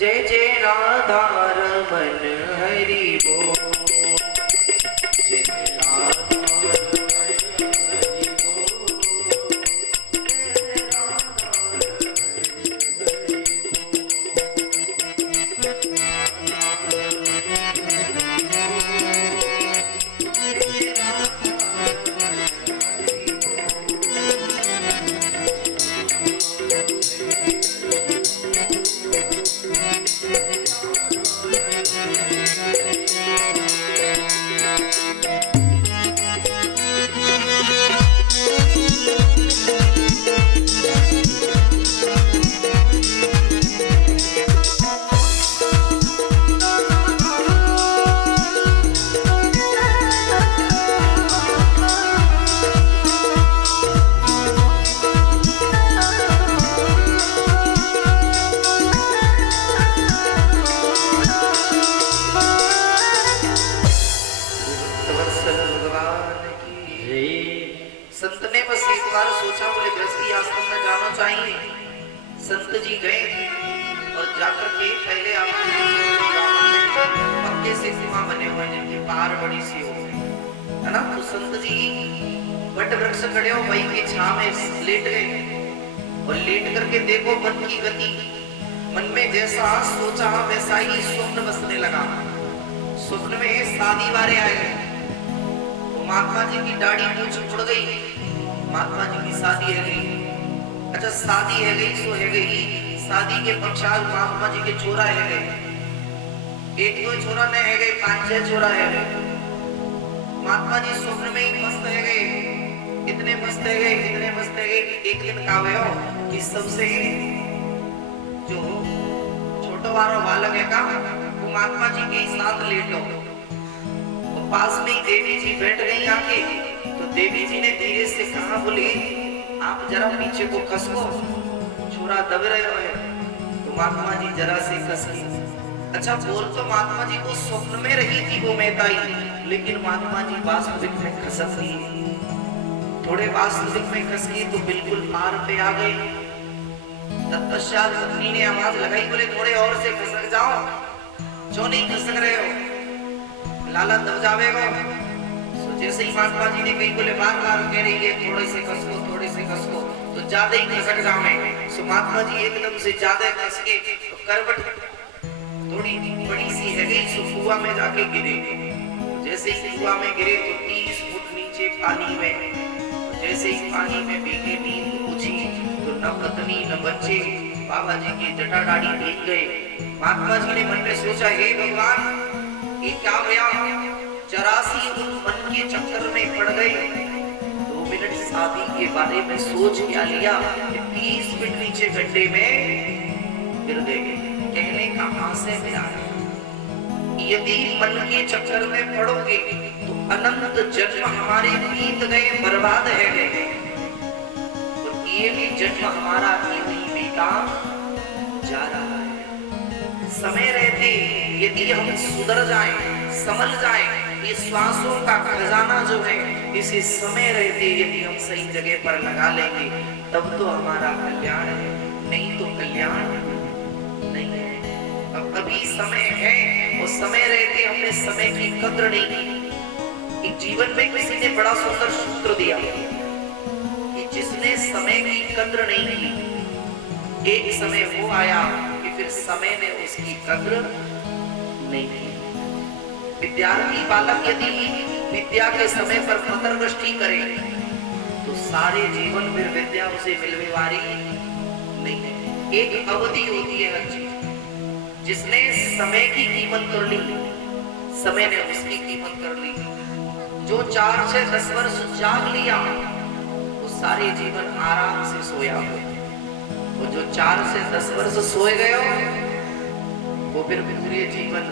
जय जय राधा रमन हरि बोल। जय जय राधा रमन हरि बोल। जय जय राधा संत ने बस एक बार सोचा, बोले गृहस्थी आश्रम में जाना चाहिए। संत जी गए और जाकर के पहले आप पक्के से कुआं बने हुए जिनकी पार बड़ी सी हो, है ना। तो संत जी वट वृक्ष खड़े हो वही की छां में लेट गए और लेट करके देखो मन की गति, मन में जैसा सोचा वैसा ही स्वप्न बसने लगा। स्वप्न में शादी वाले आए, महात्मा जी की दाढ़ी मूंछ उड़ गई, महात्मा जी की शादी है गई। अच्छा शादी है गई सो है गई, शादी के पश्चात महात्मा जी के छोरा है गए। एक दो छोरा नहीं है गए, 5-6 छोरा है गए। महात्मा जी स्वप्न में ही मस्त है गए, इतने मस्त है गए, इतने मस्त है गए कि एक दिन का हुआ कि सबसे जो छोटा वाला बालक है का वो महात्मा जी के साथ लेटो। पास में ही देवी जी बैठ गई आके, तो देवी जी ने धीरे से कहा, बोले आप जरा पीछे को खसको, छोरा दब रहे हो। तो महात्मा जी जरा से खस गई। अच्छा बोल तो महात्मा जी को स्वप्न में रही थी वो मेहताई, लेकिन महात्मा जी वास्तविक में खसक गई। थोड़े वास्तविक में खस गई तो बिल्कुल पार पे आ गए। तत्पश्चात पत्नी ने आवाज लगाई, बोले थोड़े और से खसक जाओ, क्यों नहीं खसक रहे हो, लाला दब जावेगा। तो जैसे ही महात्मा जी ने कही, बोले बार बार कह रही है थोड़े से कसको, थोड़े से कसको, तो ज्यादा ही खसक जावे। सो महात्मा जी एकदम से ज्यादा कस के तो करवट थोड़ी बड़ी सी है गई, सो कुआं में जाके गिरे। जैसे ही कुआं में गिरे तो 30 फुट नीचे पानी में, जैसे ही पानी में भीगे नींद पूछी तो न पत्नी न बच्चे, बाबा जी की जटा दाढ़ी भीग गए। महात्मा जी ने मन में सोचा, हे भगवान ये क्या हुआ, जरा सी उन मन के चक्कर में पड़ गए। 2 मिनट शादी के बारे में सोच क्या लिया, 30 फीट नीचे गड्ढे में गिर गए। कहने का आशय मेरा है, यदि मन के चक्कर में पड़ोगे तो अनंत जन्म हमारे बीत गए, बर्बाद है गए। और ये भी जन्म हमारा नहीं बीता जा रहा है। समय रहते यदि हम सुधर जाएं, समझ जाएं, ये श्वासों का खजाना जो है इसे समय रहते यदि हम सही जगह पर लगा लेंगे तब तो हमारा कल्याण है, नहीं तो कल्याण नहीं है। अब अभी समय है और समय रहते हमने समय की कद्र नहीं की। एक जीवन में किसी ने बड़ा सुंदर सूत्र दिया कि जिसने समय की कद्र नहीं की, एक समय वो आया फिर समय ने उसकी कद्र नहीं की। विद्यार्थी बालक यदि विद्या के समय पर अंतर्दृष्टि करे तो सारे जीवन फिर विद्या उसे मिलने वाली नहीं है। एक अवधि होती है हर चीज, जिसने समय की कीमत कर ली, समय ने उसकी कीमत कर ली। जो 4 से 10 वर्ष जाग लिया वो सारे जीवन आराम से सोया हो, वो जो 4 से 10 वर्ष सोए गए हो वो फिर पूरे जीवन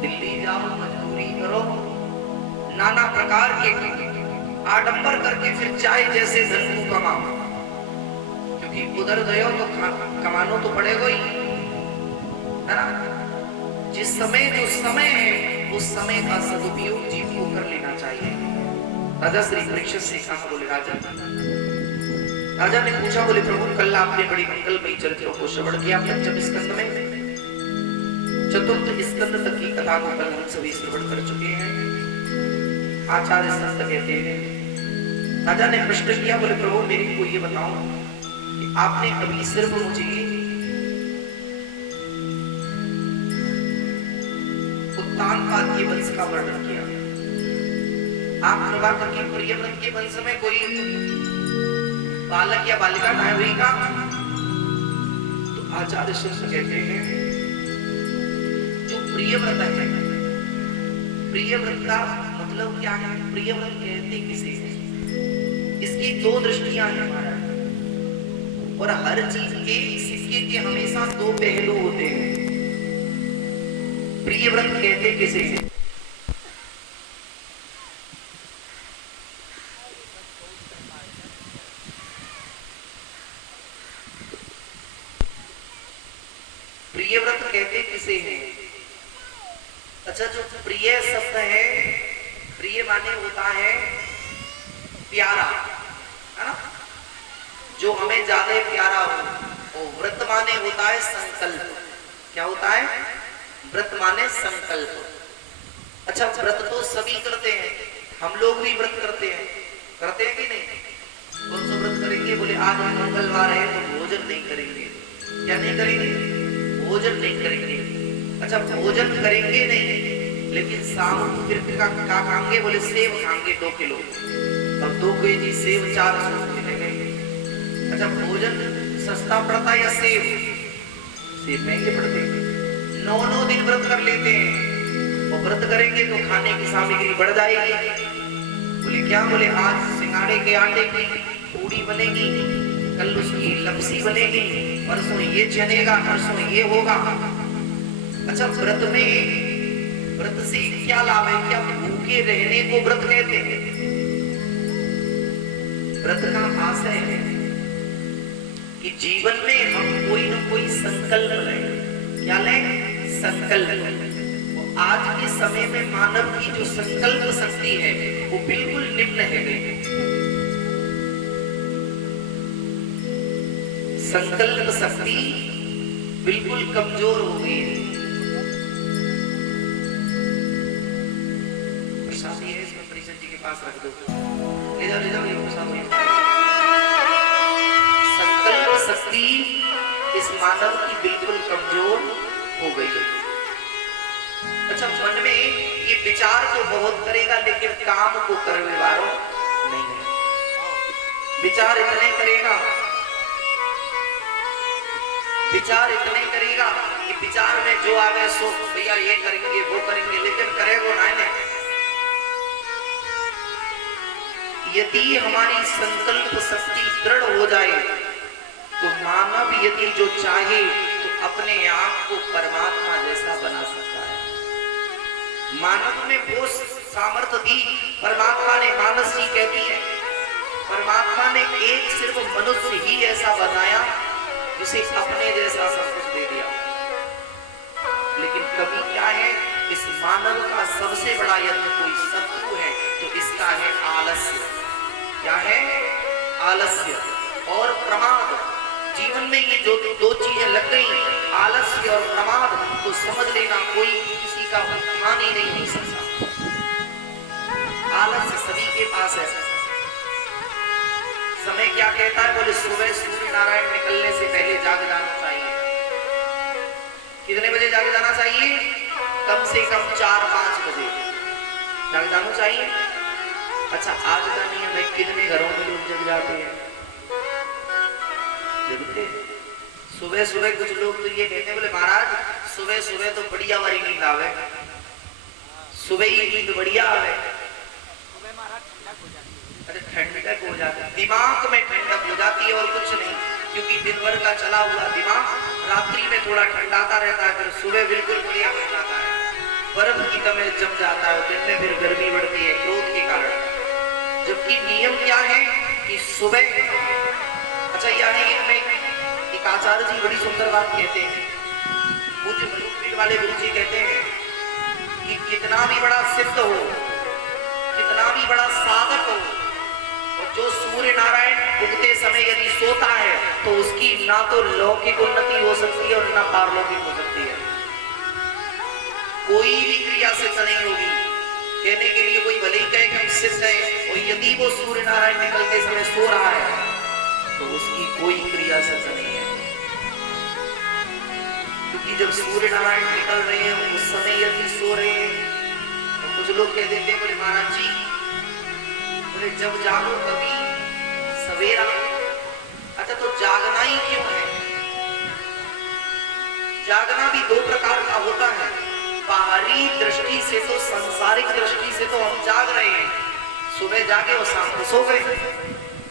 दिल्ली जाओ, मजदूरी करो, नाना प्रकार के आडंबर करके फिर चाहे जैसे धन को कमाओ, क्योंकि उधर गए हो तो कमानो तो पड़ेगा ही, है ना। जिस समय जो समय है उस समय का सदुपयोग जीव को कर लेना चाहिए। राजा श्री परीक्षित से कहा, बोले राजा राजा ने पूछा, बोले प्रभु कल आपने बड़ी मंगलमयी चरित्रों को श्रवण किया। पंचम स्कंद में चतुर्थ स्कंद तक की कथा को कल हम सभी श्रवण कर चुके हैं। आचार्य संत कहते हैं, राजा ने प्रश्न किया, बोले प्रभु मेरे को ये बताओ कि आपने अभी सिर्फ मुझे उत्तानपाद के वंश का वर्णन किया, आप कृपा करके प्रियव्रत के वंश में कोई बालक या बालिका न हुई का? तो आचार्य संत कहते हैं, जो प्रियव्रत है, प्रियव्रत का मतलब क्या है? प्रियव्रत कहते किसे है? इसकी दो दृष्टियां हैं महाराज, और हर चीज के सिक्के के हमेशा दो पहलू होते हैं। प्रियव्रत कहते किसे है? प्रियव्रत कहते किसे हैं? अच्छा, जो प्रिय शब्द है, प्रिय माने होता है प्यारा, है ना, जो हमें ज्यादा प्यारा हो। और व्रत माने होता है संकल्प। क्या होता है? व्रत माने संकल्प। अच्छा, व्रत तो सभी करते हैं, हम लोग भी व्रत करते हैं कि नहीं? कौन सा व्रत करेंगे? बोले आज मंगलवार है तो भोजन नहीं करेंगे। क्या नहीं करेंगे? भोजन नहीं करेंगे। अच्छा, भोजन करेंगे नहीं, लेकिन शाम को फिर क्या खाएंगे? बोले सेब खाएंगे 2 किलो। अब 2 केजी सेब 400 मिलेंगे। अच्छा, भोजन सस्ता पड़ता है या सेब? सेब महंगे पड़ते हैं। 9 दिन व्रत कर लेते हैं, और व्रत करेंगे तो खाने की सामग्री बढ़ जाएगी। बोले क्या? बोले आज सिंगाड़े के आटे की पूड़ी बनेगी, कल उसकी लपसी बनेगी, परसों ये चनेगा, परसों ये होगा। अच्छा, व्रत में व्रत से क्या लाभ है? क्या भूखे रहने को व्रत कहते हैं? व्रत का आशय है कि जीवन में हम कोई न कोई संकल्प लें। क्या लें? संकल्प। आज के समय में मानव की जो संकल्प शक्ति है वो बिल्कुल निम्न है। संकल्प शक्ति बिल्कुल कमजोर हो गई है। प्रसाद है, इसमें परिषद जी के पास रख दो, ले जाओ ये प्रसाद। संकल्प शक्ति इस मानव की बिल्कुल कमजोर हो गई है। अच्छा, मन में ये विचार तो बहुत करेगा, लेकिन काम को करने वालों नहीं है। विचार इतने करेगा कि विचार में जो आ गए सो भैया ये करेंगे वो करेंगे, लेकिन करेगा ना। यदि हमारी संकल्प शक्ति दृढ़ हो जाए तो मानव यदि जो चाहे तो अपने आप को परमात्मा जैसा बना सकता है। मानव में वो सामर्थ्य दी परमात्मा ने। मानस जी कहती है, परमात्मा ने एक सिर्फ मनुष्य ही ऐसा बनाया जिसे अपने जैसा सब कुछ दे दिया। लेकिन कभी क्या है, इस मानव का सबसे बड़ा यदि कोई शत्रु है तो इसका है आलस्य। क्या है? आलस्य और प्रमाद। जीवन में ये जो 2 चीजें लग गई, आलस्य और प्रमाद, तो समझ लेना कोई किसी का उत्थान ही नहीं हो सकता। आलस्य सभी के पास है। समय क्या कहता है? बोले सुबह सूर्य नारायण निकलने से पहले जाग जाना चाहिए। कितने बजे जाग जाना चाहिए? कम से कम 4-5 बजे जाग जाना चाहिए। अच्छा, आज का नियम है, कितने घरों में लोग जग जाते हैं? जगते। सुबह सुबह कुछ लोग तो ये कहते हैं, बोले महाराज सुबह सुबह तो बढ़िया वाली नींद आवे, सुबह ही नींद बढ़िया आवे। अरे ठंडक हो जाती है, दिमाग में ठंडक हो जाती है और कुछ नहीं, क्योंकि दिन भर का चला हुआ दिमाग रात्रि में थोड़ा ठंडाता रहता है, फिर सुबह बिल्कुल बढ़िया हो जाता है, बर्फ की तरह जम जाता है, दिन में फिर गर्मी बढ़ती है क्रोध के कारण। जबकि नियम क्या है कि सुबह, अच्छा यानी एक आचार्य जी बड़ी सुंदर बात कहते हैं, पूज्य मनुपीठ वाले गुरु जी कहते हैं कि कितना भी बड़ा सिद्ध हो, कितना भी बड़ा साधक हो, और जो सूर्य नारायण उगते समय यदि सोता है तो उसकी ना तो लौकिक उन्नति हो सकती है और ना पारलौकिक हो सकती है। कोई भी क्रिया सिद्ध नहीं होगी। कहने के लिए कोई भले ही कहे कि हम सिद्ध हैं, और यदि वो सूर्य नारायण निकलते समय सो रहा है तो उसकी कोई क्रिया सिद्ध नहीं है। क्योंकि जब सूर्य नारायण निकल रहे हैं उस समय यदि सो रहे हैं तो कुछ लोग कह देते हैं, बोले महाराज जी, बोले जब जागो तभी सवेरा। अच्छा, तो जागना ही क्यों है? जागना भी दो प्रकार का होता है। बाहरी दृष्टि से तो, सांसारिक दृष्टि से तो हम जाग रहे हैं, सुबह जागे और शाम को सो गए,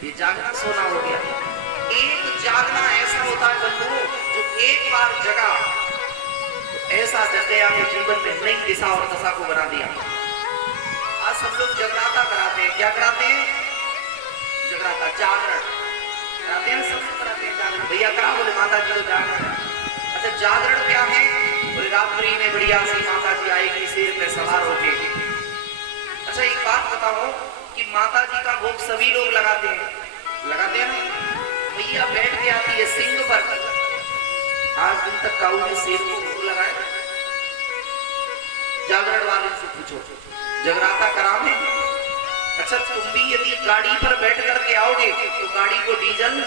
ये जागना सोना हो गया। एक जागना ऐसा होता है बंधुओं, जो एक बार जगा तो ऐसा जग गया कि जीवन में नई दिशा और दशा को बना दिया। आज सब लोग जगराता कराते हैं। क्या कराते हैं? जगराता, जागरण कराते हैं, सब लोग कराते हैं जागरण। भैया करा? बोले माता जी तो जागरण। अच्छा, जागरण क्या है? बोले रात्रि में बढ़िया सी माता जी आएगी शेर पे सवार होके। अच्छा, एक बात बताओ कि माता जी का भोग सभी लोग लगाते हैं ना? भैया बैठ के आती है सिंह पर। आज दिन तक काऊ ने शेर को भोग लगाया? जागरण वाले से पूछो, जगराता करावे? अच्छा, तुम भी यदि गाड़ी पर बैठ करके आओगे तो गाड़ी को डीजल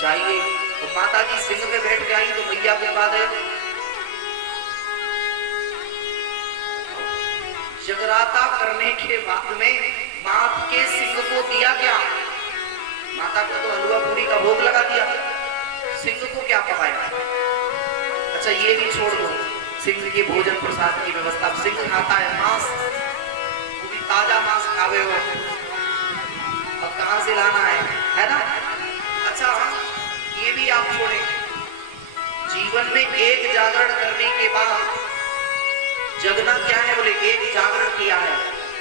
चाहिए, तो माता जी सिंह पे बैठ के आई तो भैया के बाद जगराता करने के बाद में मात के सिंह को दिया क्या? माता को तो हलवा पूरी का भोग लगा दिया, सिंह को क्या पकाया? अच्छा, ये भी छोड़ दो, सिंह के भोजन प्रसाद की व्यवस्था। सिंह खाता है मांस, वो भी ताजा मांस खावे हो, अब कहां से लाना है ना? अच्छा, ये भी आप छोड़ें। जीवन में एक जागरण करने के बाद जगना क्या है? बोले एक जागरण किया है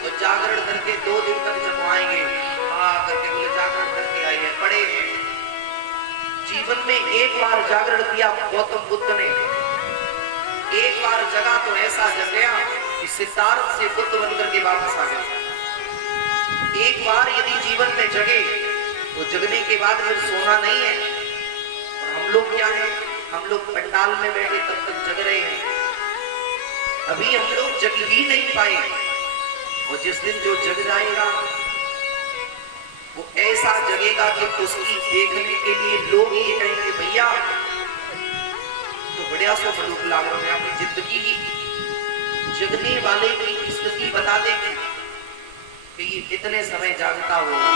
और जागरण करके 2 दिन तक जब आएंगे करके बोले जागरण करके आए हैं, पड़े हैं। जीवन में एक बार जागरण किया गौतम बुद्ध ने, एक बार जगा तो ऐसा जग गया कि सिद्धार्थ से बुद्ध बनकर के वापस आ गया। एक बार यदि जीवन में जगे तो जगने के बाद फिर सोना नहीं है। और हम लोग क्या है? हम लोग पंडाल में बैठे तब तक जग रहे हैं, अभी हम लोग जग ही नहीं पाए। और जिस दिन जो जग जाएगा वो ऐसा जगेगा कि उसकी देखने के लिए लोग ये कहेंगे, भैया तो बढ़िया सो मलूक लाग रहा है। अपनी जिंदगी ही जगने वाले की स्थिति बता देगी कि ये इतने समय जागता होगा,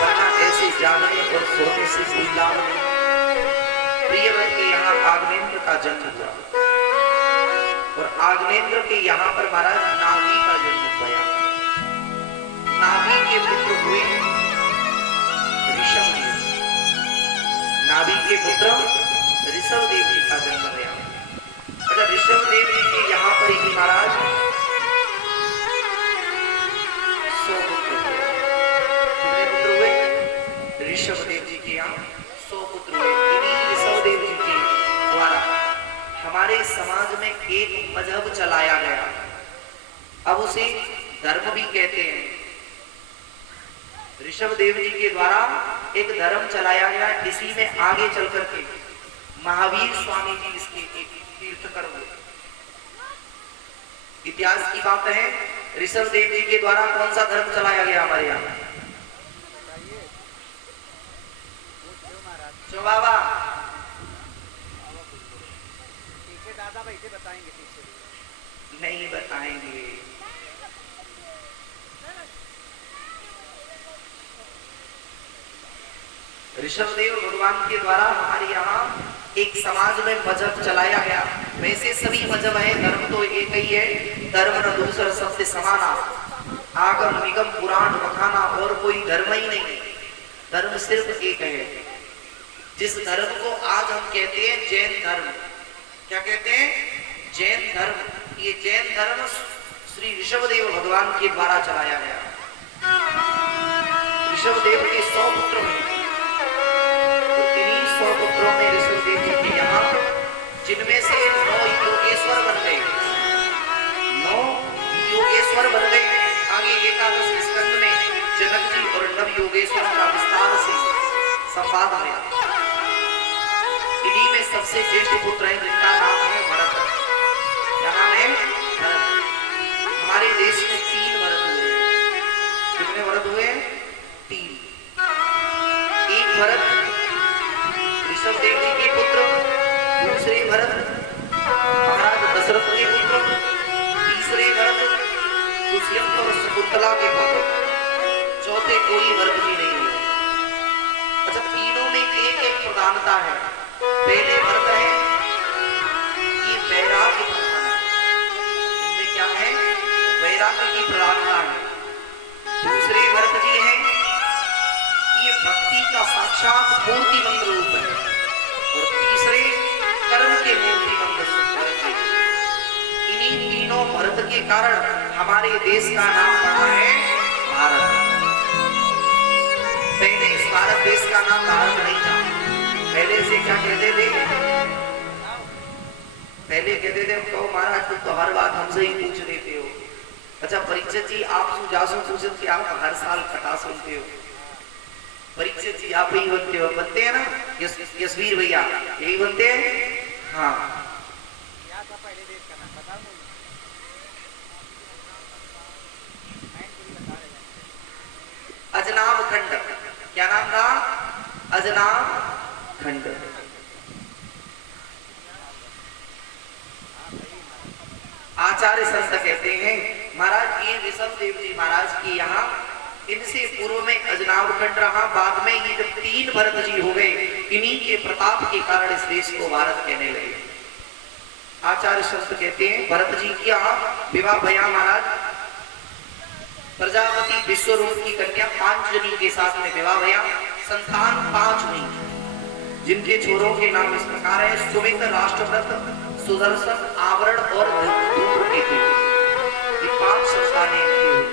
वरना ऐसे जागने और सोने से कोई लाभ नहीं। प्रियव्रत के यहाँ आग्नेन्द्र का जन्म हुआ और आग्नेन्द्र के यहाँ पर महाराज नाभी का जन्म हुआ। नाभी के पुत्र हुए ऋषभ देव, नाभी के पुत्र ऋषभ देव जी का जन्म हुआ। अच्छा, ऋषभ देव जी के यहाँ पर ही महाराज 100 पुत्र हुए। कितने पुत्र हुए? ऋषभ देव जी के यहाँ 100 पुत्र हुए। इन्हीं ऋषभ देव जी के द्वारा हमारे समाज में एक मजहब चलाया गया, अब उसे धर्म भी कहते हैं। ऋषभ देव जी के द्वारा एक धर्म चलाया गया, इसी में आगे चल करके महावीर स्वामी जी इसके एक तीर्थकर हुए। इतिहास की बात है, ऋषभ देव जी के द्वारा कौन सा धर्म चलाया गया हमारे यहाँ? जो बाबा दादा बैठे बताएंगे, पीछे नहीं बताएंगे। ऋषभदेव भगवान के द्वारा हमारे यहाँ एक समाज में मजहब चलाया गया। वैसे सभी मजहब है, धर्म तो एक ही है, धर्म न दूसर सबसे समाना, आगम निगम पुराण बखाना, और कोई धर्म ही नहीं है, धर्म सिर्फ एक है। जिस धर्म को आज हम कहते हैं जैन धर्म, क्या कहते हैं? जैन धर्म। ये जैन धर्म श्री ऋषभदेव भगवान के द्वारा चलाया गया। ऋषभदेव के 100 पुत्र हुए, तो इन्हीं 100 पुत्रों में ऋषभदेव जी के यहाँ, जिनमें से 9 योगेश्वर बन गए, 9 योगेश्वर बन गए। आगे एकादश स्कंद में जनक जी और नव योगेश्वर का विस्तार से संवाद हुआ। इन्हीं में सबसे ज्येष्ठ पुत्र है जिनका नाम है भरत। क्या नाम है? भरत। हमारे देश में 3 भरत हुए। कितने भरत हुए? 3। एक भरत ऋषभ देव जी के पुत्र, दूसरे भरत महाराज दशरथ के पुत्र, तीसरे भरत दुष्यंत और शकुंतला के पुत्र, चौथे कोई भरत जी नहीं हुए। अच्छा, तीनों में एक एक प्रधानता है। पहले भरत है, ये वैराग्य प्रधान है। इनमें क्या है? वैराग्य की प्रधानता है। दूसरे भरत जी हैं, ये भक्ति का साक्षात मूर्तिमंत रूप है। और तीसरे कर्म के मूर्तिमंत भरत जी। इन्हीं तीनों भरत के कारण हमारे देश का नाम पड़ा है भारत। पहले इस भारत देश का नाम भारत नहीं था। पहले से क्या कहते थे? पहले कहते थे कहो महाराज तुम तो हर बात हमसे ही पूछ लेते हो। अच्छा परीक्षित जी, आप जासू पूछते कि आप हर साल कथा सुनते हो। परीक्षित जी आप ही बनते हो, बनते हैं ना? यशवीर भैया यही बनते हैं। हाँ, क्या था पहले देश का नाम बता दो। अजनाब खंड। क्या नाम था? अजनाब खंड। आचार्य संत कहते हैं महाराज ये ऋषभ देव जी महाराज की यहाँ इनसे पूर्व में अजनाब खंड रहा। बाद में ये जब 3 भरत जी हो गए, इन्हीं के प्रताप के कारण इस देश को भारत कहने लगे। आचार्य संत कहते हैं भरत जी की विवाह भया महाराज प्रजापति विश्वरूप की कन्या पांचजनी के साथ में विवाह भया। संतान 5 हुई, जिनके छोरों के नाम इस प्रकार है सुमित, राष्ट्रव्रत, सुदर्शन, आवरण और धूमकेतु। ये 5 संतानें हुई।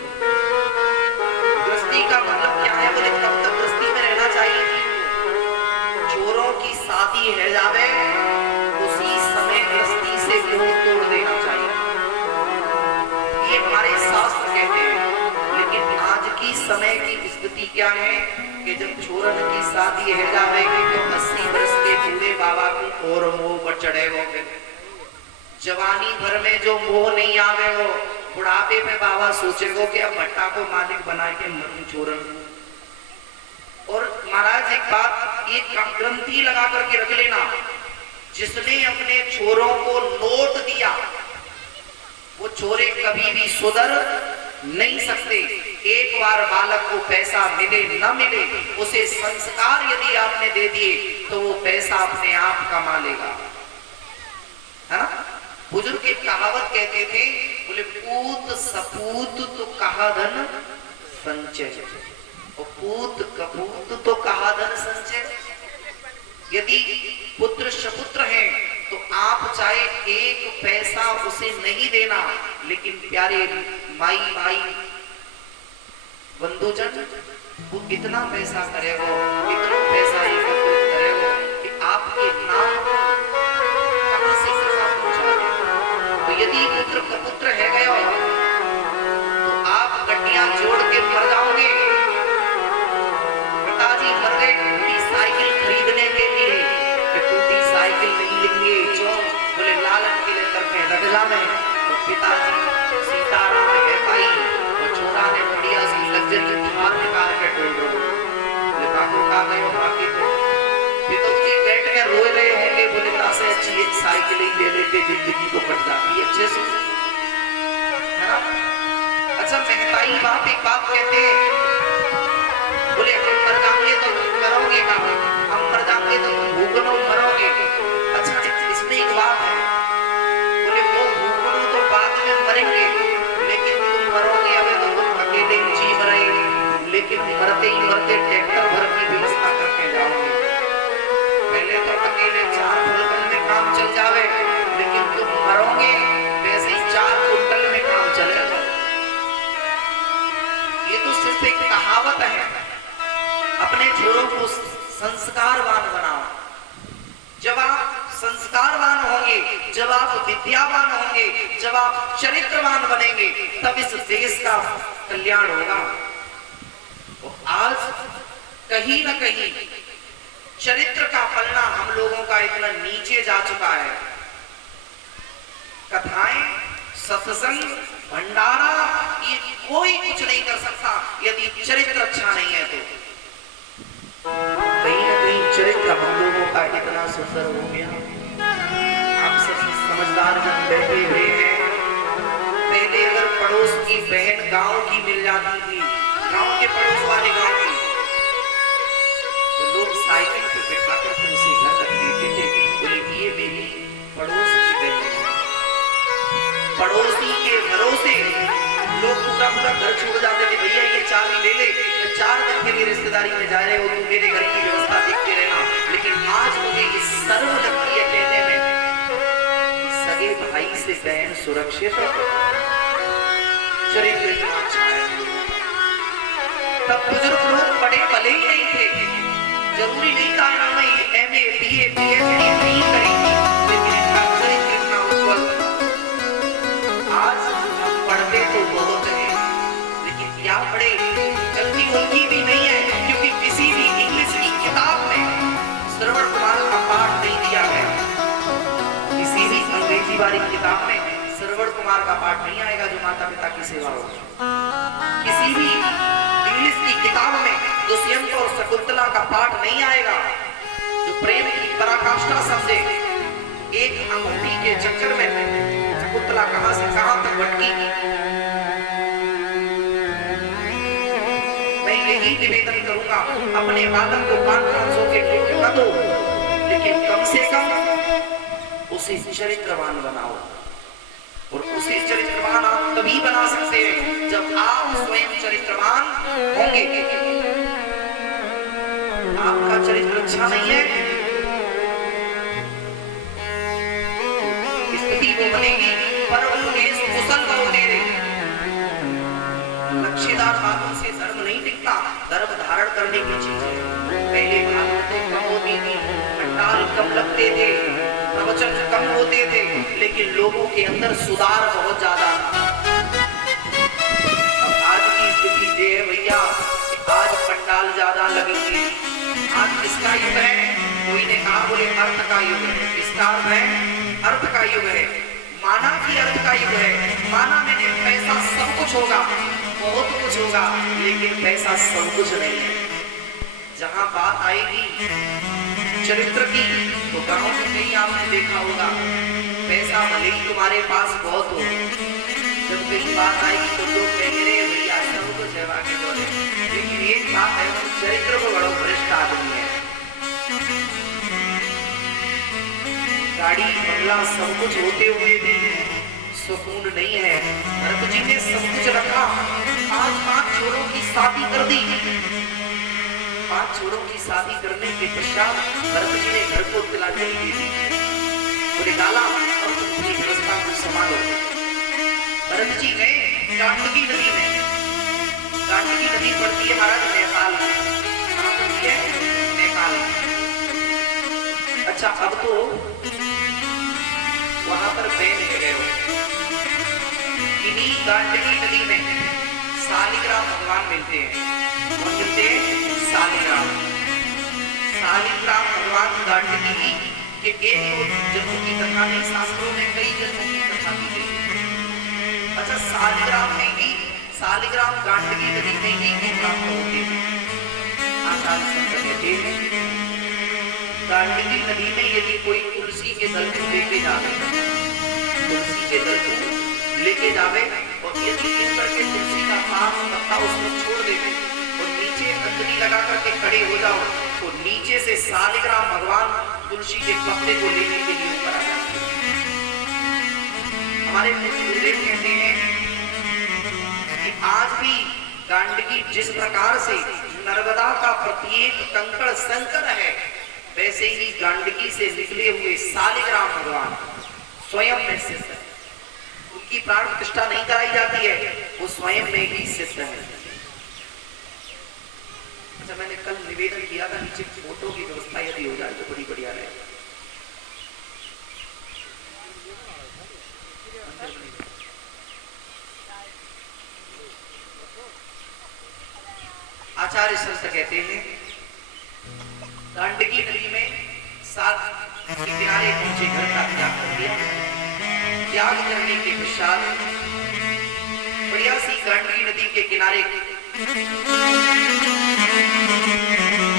गृहस्थी का मतलब क्या है? बोले कब तक गृहस्थी में रहना चाहिए थी? छोरों की शादी है जावे उसी समय गृहस्थी से मुंह तोड़ देना चाहिए। ये हमारे शास्त्र कहते हैं। लेकिन आज की समय की स्थिति क्या है कि जब छोरन की शादी है जावेगी तो 80 वर्ष के बूढ़े बाबा को और मोह पर चढ़े हो। जवानी भर में जो मोह नहीं आवे हो, बुढ़ापे में बाबा सोचेगो कि अब भट्टा को मालिक बना के मरूं छोरन। और महाराज एक बात, ये ग्रंथि लगा करके रख लेना, जिसने अपने छोरों को नोट दिया वो छोरे कभी भी सुधर नहीं सकते। एक बार बालक को पैसा मिले न मिले, उसे संस्कार यदि आपने दे दिए तो वो पैसा अपने आप कमा लेगा, है ना? बुजुर्ग एक कहावत कहते थे, बोले पूत सपूत तो कहा धन संचय, और पूत कपूत तो कहा धन संचय। यदि पुत्र सपुत्र हैं तो आप चाहे 1 पैसा उसे नहीं देना, लेकिन प्यारे माई भाई बंधुजन वो इतना पैसा करेगा, इतना पैसा एकत्रित करेगा कि आपके नाम को कहां से कहां पहुंचा दे। तो यदि पुत्र कपुत्र है गया तो आप गड्डियां जोड़ के मर जाओगे। पिताजी मर गए टूटी साइकिल खरीदने के लिए, टूटी साइकिल नहीं लेंगे, जो बोले लालन के लिए तरफे रगला में, तो पिताजी सीताराम है भाई और छोरा ने बढ़िया सी लग्जरी थार निकाल के टोल रहे बोले बापू का गए बाकी तो पिताजी बैठ के रोए रहे होंगे, बोले तासे अच्छी एक साइकिल ही ले लेते जिंदगी तो कट जाती अच्छे से, है ना? अच्छा महताई बाप एक बात कहते हैं, बोले हम मर जाएंगे तो तुम करोगे काम, हम मर जाएंगे तो तुम भूखनो मरोगे। अच्छा इसमें एक बात है, बोले वो भूखनो तो बाद में मरेंगे, लेकिन तुम मरोगे अगर तो तुम अकेले जी मरे, लेकिन मरते ही मरते ट्रैक्टर भर की व्यवस्था करके जाओगे। पहले तो अकेले 4 फुलकन में काम चल जावे, लेकिन तुम मरोगे वैसे ही 4 कुंटल में काम चलेगा। ये तो सिर्फ एक कहावत है। अपने छोरों को संस्कारवान बनाओ। जब आप संस्कारवान होंगे, जब आप विद्यावान होंगे, जब आप चरित्रवान बनेंगे, तब इस देश का कल्याण होगा। कहीं न कहीं चरित्र का पलड़ा हम लोगों का इतना नीचे जा चुका है। कथाएं, सत्संग, भंडारा, ये कोई कुछ नहीं कर सकता यदि चरित्र अच्छा नहीं है तो। कहीं न कहीं चरित्र हम लोगों का इतना सुंदर हो गया। आप सब समझदार जन बैठे हुए हैं। पहले अगर पड़ोस की बहन गांव की मिल जाती थी, गांव के पड़ोस वाले गांव की, तो लोग साइकिल पे बैठा कर उसे घर रख देते थे। बोले ये मेरी पड़ोस की बहन है। पड़ोसी के भरोसे लोग पूरा पूरा घर छोड़ जाते थे। भैया ये चाबी ले ले, तो 4 दिन के लिए रिश्तेदारी में जा रहे हो, तुम मेरे घर की व्यवस्था देखते रहना। लेकिन आज मुझे ये शर्म लगती है कहने में कि सगे भाई से बहन सुरक्षित है। चरित्र इतना अच्छा है। तब बुजुर्ग लोग बड़े भले ही नहीं थे। जरूरी नहीं था इन्होंने MA, BA, PhD नहीं करेंगी, लेकिन इनका चरित्र इतना उज्जवल। आज हम पढ़ते तो बहुत है, लेकिन क्या पढ़े गलती उनकी भी नहीं है, क्योंकि किसी भी इंग्लिश की किताब में श्रवण कुमार का पाठ नहीं दिया गया। किसी भी अंग्रेजी वाली किताब में श्रवण कुमार का पाठ नहीं आएगा जो माता पिता की सेवा हो। किसी भी इंग्लिश की किताब में दुष्यंत और शकुंतला का पाठ नहीं आएगा जो प्रेम की पराकाष्ठा समझे। एक अंगूठी के चक्कर में शकुंतला कहां से कहां तक भटकी। मैं यही निवेदन करूंगा, अपने बालक को 500 के टोटे न दो, लेकिन कम से कम उसे चरित्रवान बनाओ। और उसे चरित्रवान आप तभी बना सकते हैं जब आप स्वयं चरित्रवान होंगे। आपका चरित्र अच्छा नहीं है, स्थिति वो बनेगी पर उन्हें कुशल बहु तेरे। लक्ष्यदार बातों से धर्म नहीं टिकता, धर्म धारण करने की चीज है। पहले भागवतें कम होती थी, पंडाल कम लगते थे, प्रवचन कम होते थे, लेकिन लोगों के अंदर सुधार बहुत ज्यादा था। अब आज की स्थिति ये है भैया, आज पंडाल ज्यादा लगेंगे। आज किसका युग है? कोई ने कहा बोले अर्थ का युग है। किसका अर्थ है? अर्थ का युग है। माना कि अर्थ का युग है। माना मैंने पैसा सब कुछ होगा, बहुत कुछ होगा, लेकिन पैसा सब कुछ नहीं है। जहां बात आएगी चरित्र की, तो गांव में कहीं आपने देखा होगा पैसा भले ही तुम्हारे पास बहुत हो, जब कहीं बात आएगी तो लोग कहेंगे भैया सब कुछ है बाकी तो नहीं। लेकिन एक बात है, चरित्र को बड़ा भ्रष्ट आदमी है। गाड़ी बंगला सब कुछ होते हुए भी सुकून नहीं है। भरत जी ने सब कुछ रखा, 5 छोरों की शादी कर दी। 5 छोरों की शादी करने के पश्चात भरत जी ने घर को तिलांजलि दे दी। बोले डाला और तुम अपनी व्यवस्था को संभालो। भरत जी गए गांडकी नदी में। गांडकी नदी पड़ती है महाराज नेपाल में। कहाँ पड़ती है? नेपाल में। अच्छा, अब तो वहां पर बैन है गए हो। इन्हीं गांडकी नदी में शालिग्राम भगवान मिलते हैं। कौन मिलते हैं? शालिग्राम। शालिग्राम भगवान गांडकी के एक जन्मों की कथा नहीं, शास्त्रों में कई जन्मों की कथा दी गई। अच्छा, शालिग्राम में ही, शालिग्राम गांडकी नदी में ही प्राप्त होते हैं। आचार्य संत कहते हैं गांडकी नदी में यदि कोई तुलसी के दल को लेके जावे, तुलसी के दल को लेके जावे और यदि इन करके तुलसी का पास पत्ता उसमें छोड़ देवे और नीचे अंजलि लगा करके खड़े हो जाओ, तो नीचे से शालिग्राम भगवान तुलसी के पत्ते को लेने के लिए ऊपर आ जाते हैं। हमारे गुरुदेव कहते हैं कि आज भी गांडकी जिस प्रकार से नर्मदा का प्रत्येक कंकड़ संकर है, वैसे ही गांडकी से निकले हुए शालिग्राम भगवान स्वयं में सिद्ध है। उनकी प्राण प्रतिष्ठा नहीं कराई जाती है, वो स्वयं में ही सिद्ध है। अच्छा, मैंने कल निवेदन किया था नीचे फोटो की व्यवस्था यदि हो जाए तो बड़ी बढ़िया रहे। आचार्य संत कहते हैं गंडकी नदी में सात के किनारे पहुंचे, घर का त्याग कर दिया। त्याग करने के पश्चात बढ़िया सी गंडकी नदी के किनारे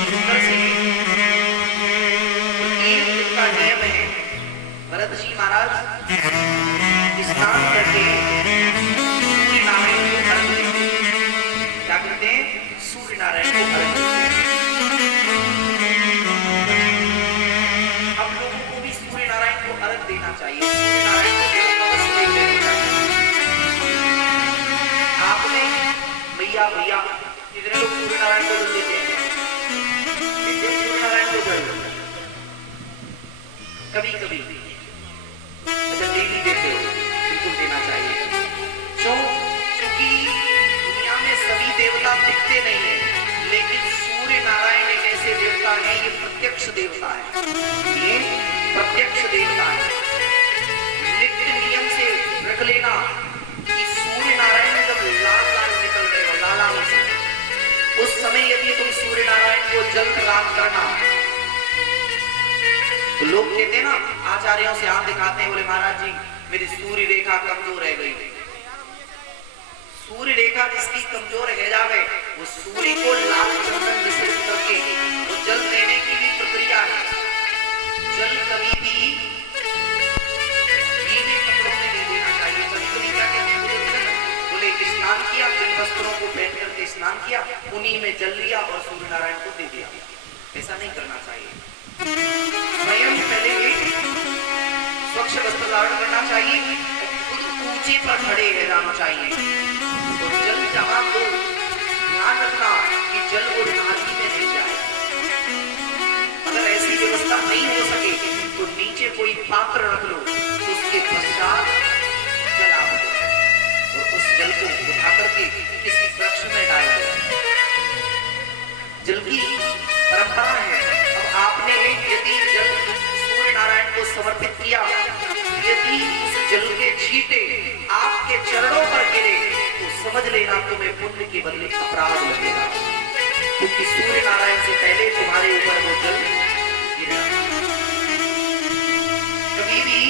सुंदर सी का नियम है, भरत जी महाराज स्नान करके सूर्य नारायण को अर्घ देते हैं। क्या करते हैं? सूर्य नारायण को अर्घ देते हैं। हम लोगों को भी सूर्य नारायण को अर्घ देना चाहिए, सूर्य नारायण को अवश्य देख लेना चाहिए। आपने भैया भैया कितने लोग सूर्य नारायण को जल देते हैं? सूर्य नारायण को जल कभी कभी, अच्छा डेली देते हो, बिल्कुल देना चाहिए। क्योंकि दुनिया में सभी देवता दिखते नहीं है, लेकिन सूर्य नारायण एक ऐसे देवता है, ये प्रत्यक्ष देवता है, ये प्रत्यक्ष देवता है। नित्य नियम से रख लेना कि सूर्य नारायण जब लाल लाल निकल रहे हो, लाला में से, उस समय यदि तुम सूर्य नारायण को जल प्रदान करना, तो लोग कहते हैं ना, आचार्यों से हाथ दिखाते हैं, बोले महाराज जी मेरी सूर्य रेखा कमजोर रह गई। सूर्य रेखा जिसकी कमजोर रह जावे, वो सूर्य को लाल चंदन मिश्रित करके वो जल देने की भी प्रक्रिया है। जल कभी भी गीले कपड़ों में नहीं देना चाहिए। कभी कभी क्या कहते हैं, बोले स्नान किया, जिन वस्त्रों को पहन करके स्नान किया, उन्हीं में जल लिया और सूर्य नारायण को दे दिया। ऐसा नहीं करना चाहिए। स्वयं पहले स्वच्छ वस्त्र धारण करना चाहिए, खुद ऊंचे पर खड़े रह जाना चाहिए। तो जल जहां को ध्यान रखना कि जल वो थाली में नहीं जाए। अगर ऐसी व्यवस्था नहीं हो सके तो नीचे कोई पात्र रख लो, उसके पश्चात जल आप दो और उस जल को उठा करके किसी वृक्ष में डाल दो। जल की परंपरा है। अब आपने यदि जल सूर्य नारायण को समर्पित किया, यदि उस जल के छींटे आपके चरणों पर गिरे तो समझ लेना तुम्हें पुण्य के बदले अपराध लगेगा, क्योंकि सूर्य नारायण से पहले तुम्हारे ऊपर वो जल गिरा। कभी भी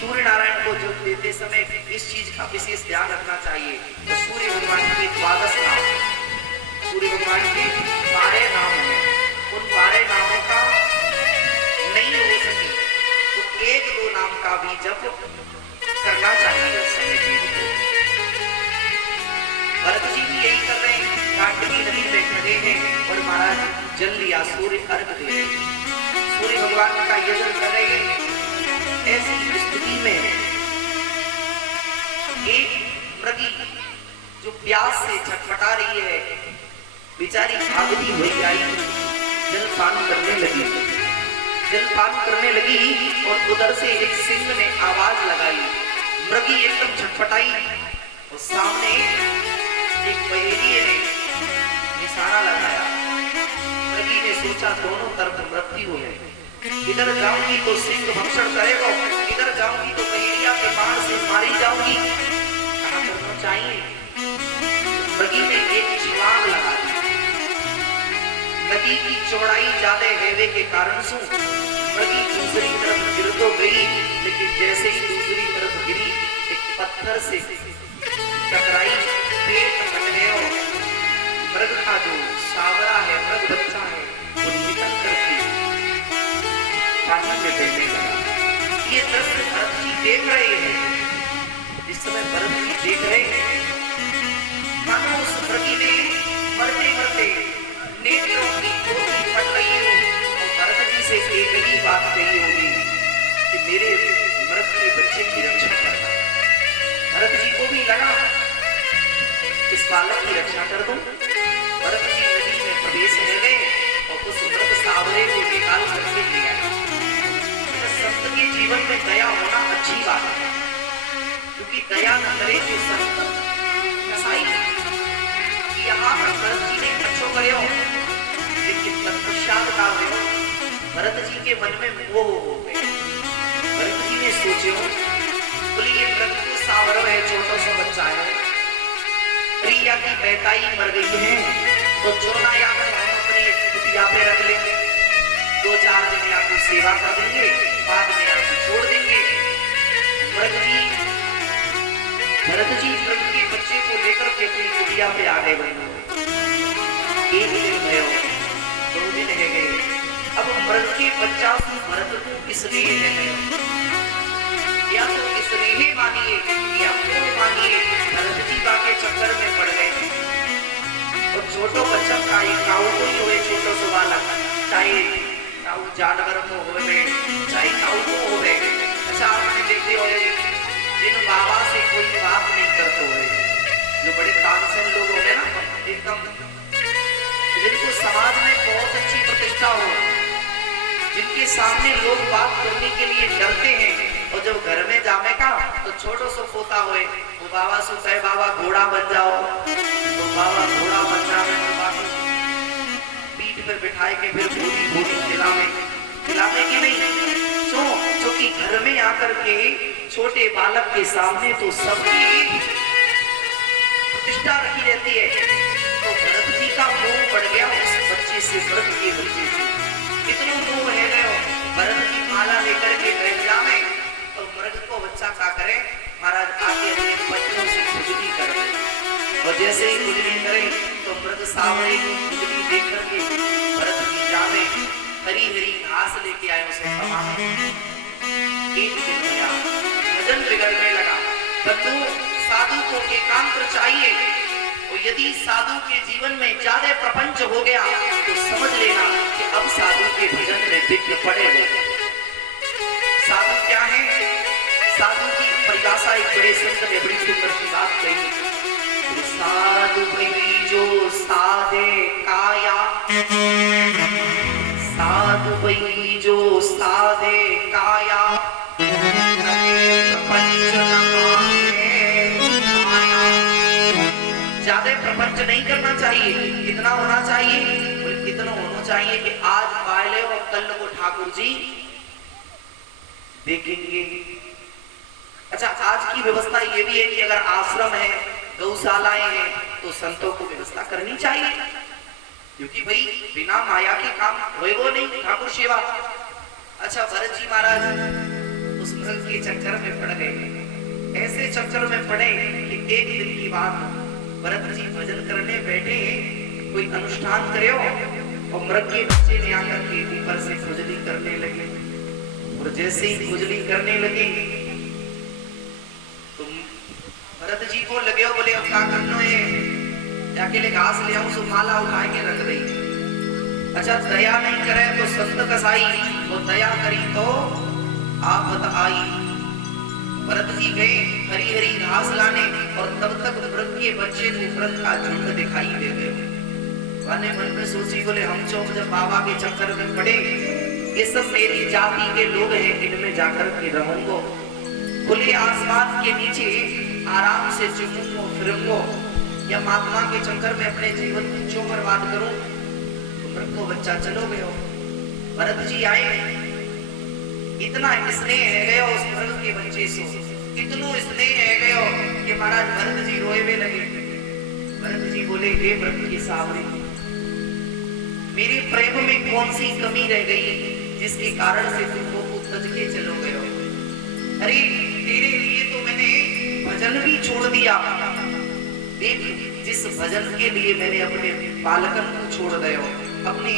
सूर्य नारायण को जल देते समय इस चीज का विशेष ध्यान रखना चाहिए। तो सूर्य भगवान के 12 नाम, सूर्य भगवान के 12 नाम हैं, उन 12 नामों का नहीं हो सके तो 1-2 नाम का भी जप करना चाहिए उस समय जीव को। भरत जी भी यही कर रहे हैं, कांटकी नदी में खड़े हैं और महाराज जल लिया, सूर्य अर्घ दे रहे, सूर्य भगवान का यजन कर रहे हैं। ऐसी स्थिति में एक मृगी जो प्यास से छटपटा रही है, बेचारी भागती हुई आई, जलपान करने लगी। जलपान करने लगी और उधर से एक सिंह ने आवाज लगाई। मृगी एकदम छटपटाई और सामने एक बहेलिये ने निशाना लगाया। मृगी ने सोचा दोनों तरफ मृत्यु है, इधर जाऊंगी तो सिंह भक्षण करेगा, इधर जाऊंगी तो बहेलिया के बाण से मारी जाऊंगी, कहा करना चाहिए। मृगी ने एक छलांग लगा दी। नदी की चौड़ाई ज्यादा हेवे के कारण से मृगी दूसरी तरफ गिर तो गई, लेकिन जैसे ही दूसरी तरफ गिरी एक पत्थर से टकराई, पेट फट गया। मृग का जो सावरा है, मृग बच्चा है, वो निकल करके पानी में बहने लगा। ये दृश्य भरत जी देख रहे हैं। जिस समय भरत जी देख रहे हैं, मानो उस मृगी ने मरते मरते नेत्रों की ज्योति फट रही हो और भरत जी से एक ही बात कही होगी कि मेरे मृग के बच्चे की रक्षा करना। भरत जी को भी लगा इस बालक की रक्षा कर दूं। भरत जी नदी में प्रवेश कर गए और उस मृग सावरे को निकाल करके ले आए। संत के जीवन में दया होना अच्छी बात है, क्योंकि दया न करे जो संत कसाई। यहाँ पर भरत जी ने बच्चों करे हो, लेकिन तत्पश्चात का भरत जी के मन में मोह हो गए। भरत जी ने सोचे बोले ये मृग तो सावरव है, छोटा सा बच्चा है, प्रिया की बहताई मर गई है, तो जो ना या हम अपने कुटिया पे रख लेंगे। 2-4 दिन आपको सेवा कर देंगे, बाद में आपको छोड़ देंगे। भरत जी मृग के बच्चे को लेकर के अपनी कुटिया पे आ गए। एक दिन भयो, 2 दिन है गए। अब मृग के बच्चा भरत को इसलिए है गए, या तो इसलिए मानिए या मोह मानिए, भरत जी के चक्कर में पड़ गए। और छोटो बच्चा काई काऊ को ही हुए, छोटो सो बालक, चाहे काऊ जानवर को होवे, चाहे काऊ को होवे। अच्छा आपने देखते हो जिन बाबा से कोई बात नहीं करते हुए, जो बड़े तानसेन लोग होते ना, एकदम जिनको समाज में बहुत अच्छी प्रतिष्ठा हो, जिनके सामने लोग बात करने के लिए डरते हैं, और जब घर में जामे का तो छोटो सो पोता हुए, वो बाबा सो कहे बाबा घोड़ा बन जाओ, तो बाबा घोड़ा बन जावे, तो बाबा पीठ पर बिठाए के फिर घोड़ी घोड़ी खिलावे की नहीं। क्योंकि घर में आकर के छोटे बालक के सामने तो सबकी प्रतिष्ठा रखी रहती है। तो भरत जी का मोह पड़ गया उस बच्चे से, मृग के बच्चे से। कितनों मोह है गए, भरत जी माला लेकर के बैठ जावे, तो मृग को बच्चा क्या करे, महाराज आके अपने बच्चों से खुजली करे, और जैसे ही खुजली करे तो मृग सामने खुजली देख करके भरत जी जावे, हरी हरी घास लेके आए उसे समाने। एक दिन गया, भजन बिगड़ने लगा। बंधु साधु को एकांतर चाहिए, और यदि साधु के जीवन में ज्यादा प्रपंच हो गया तो समझ लेना कि अब साधु के भजन में विघ्न पड़ेगा। साधु क्या है? साधु की परिभाषा एक बड़े संत ने बड़ी सुंदर सी बात कही, साधु भई जो साधे काया, साधु भई जो साधे काया, प्रपंच न माया। ज्यादा प्रपंच नहीं करना चाहिए, कितना होना चाहिए, कितना होना चाहिए कि आज पाए ले और कल को ठाकुर जी देखेंगे। अच्छा आज की व्यवस्था ये भी है कि अगर आश्रम है, गौशालाएं हैं, तो संतों को व्यवस्था करनी चाहिए, क्योंकि भाई बिना माया के काम होए वो नहीं, ठाकुर सेवा। अच्छा भरत जी महाराज उस मृग के चक्कर में पड़ गए, ऐसे चक्कर में पड़े कि एक दिन की बात, भरत जी भजन करने बैठे, कोई अनुष्ठान करे और मृग के बच्चे ने आकर के ऊपर से खुजली करने लगे, और जैसे ही खुजली करने लगे तो भरत जी को लगे, बोले अब क्या करना है, जाके ले घास ले आऊं, सो माला उठा के रख दी। अच्छा दया नहीं करे तो संत कसाई, वो दया करी तो आफत आई। भरत जी गए हरी हरी घास लाने, और तब तक मृग के बच्चे को मृग का झुंड दिखाई दे गए। वाने मन में सोची, बोले हम चौक जब बाबा के चक्कर में पड़े, ये सब मेरी जाति के लोग हैं, इनमें जाकर के रहूंगा, खुले आसमान के नीचे आराम से चुमूंगा फिरूंगा, या महात्मा के चक्कर में अपने जीवन को क्यों बर्बाद करूं। तो मृग को बच्चा चलो गयो, भरत जी आए, इतना स्नेह है गयो उस मृग के बच्चे से, इतना स्नेह है गयो कि महाराज भरत जी रोए लगे। भरत जी बोले हे मृग की सावरी, मेरे प्रेम में कौन सी कमी रह गई जिसके कारण से तुम वो तज के चलो गयो। अरे तेरे लिए तो मैंने भजन भी छोड़ दिया, देख जिस भजन के लिए मैंने अपने बालकन को छोड़ दियो, अपने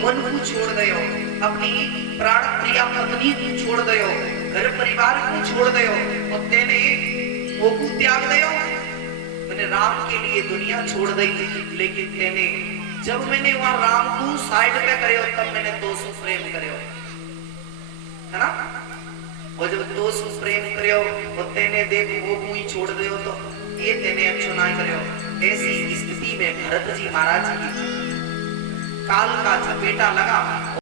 मन को छोड़ दियो, अपनी प्राण प्रिया पत्नी को छोड़ दियो, घर परिवार को छोड़ दियो, और तेने वो को त्याग दियो। मैंने राम के लिए दुनिया छोड़ दी, लेकिन तेने जब मैंने वहां राम को साइड पे करो तब मैंने 200 प्रेम करो, है ना। और जब 200 प्रेम करो और तेने देख वो ही छोड़ दियो तो ये तेने अच्छो ना करो। ऐसी स्थिति में भरत जी महाराज की काल का चपेटा लगा।